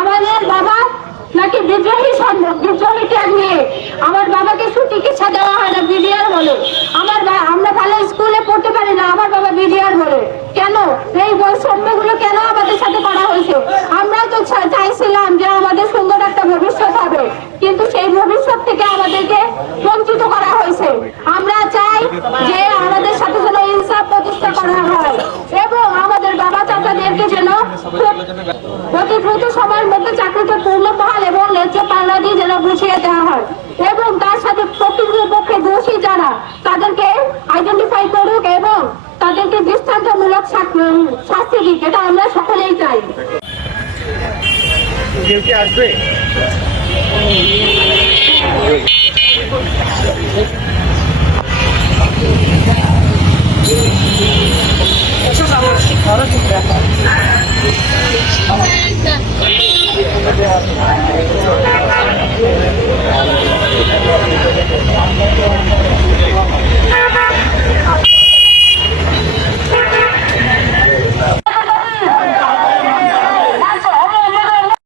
আমাদের বাবা নাকি বিদ্রোহী বিদ্রোহী ট্যাগ নিয়ে আমার বাবাকে সুচিকিৎসা দেওয়া হয় না, বিডিআর বলে। আমরা ভালো স্কুলে পড়তে পারি না, আমার বাবা বিডিআর বলে। কেন এই বৈষম্যগুলো কেন আমাদের সাথে করা হয়েছে? আমরা তো চাইছিলাম যে আমাদের সুন্দর একটা ভবিষ্যৎ হবে, কিন্তু সেই ভবিষ্যৎ থেকে আমাদেরকে বঞ্চিত করা হয়েছে। আমরা চাই যে আমাদের সাথে যেন ইনসাফ প্রতিষ্ঠা করা হয় এবং আমাদের বাবা চাচাদেরকে যেন অতি দ্রুত সময়ের মধ্যে চাকরিতে পূর্ণবহাল এবং ন্যায্য পাওনা দিয়ে যেন বুঝিয়ে দেওয়া হয় এবং তার সাথে প্রকৃতপক্ষে দোষী যারা তাদেরকে আইডেন্টিফাই করুক এবং তাদেরকে দৃষ্টান্তমূলক শাস্তি দিক, এটা আমরা সকলেই চাই। কেউ কি আসবে?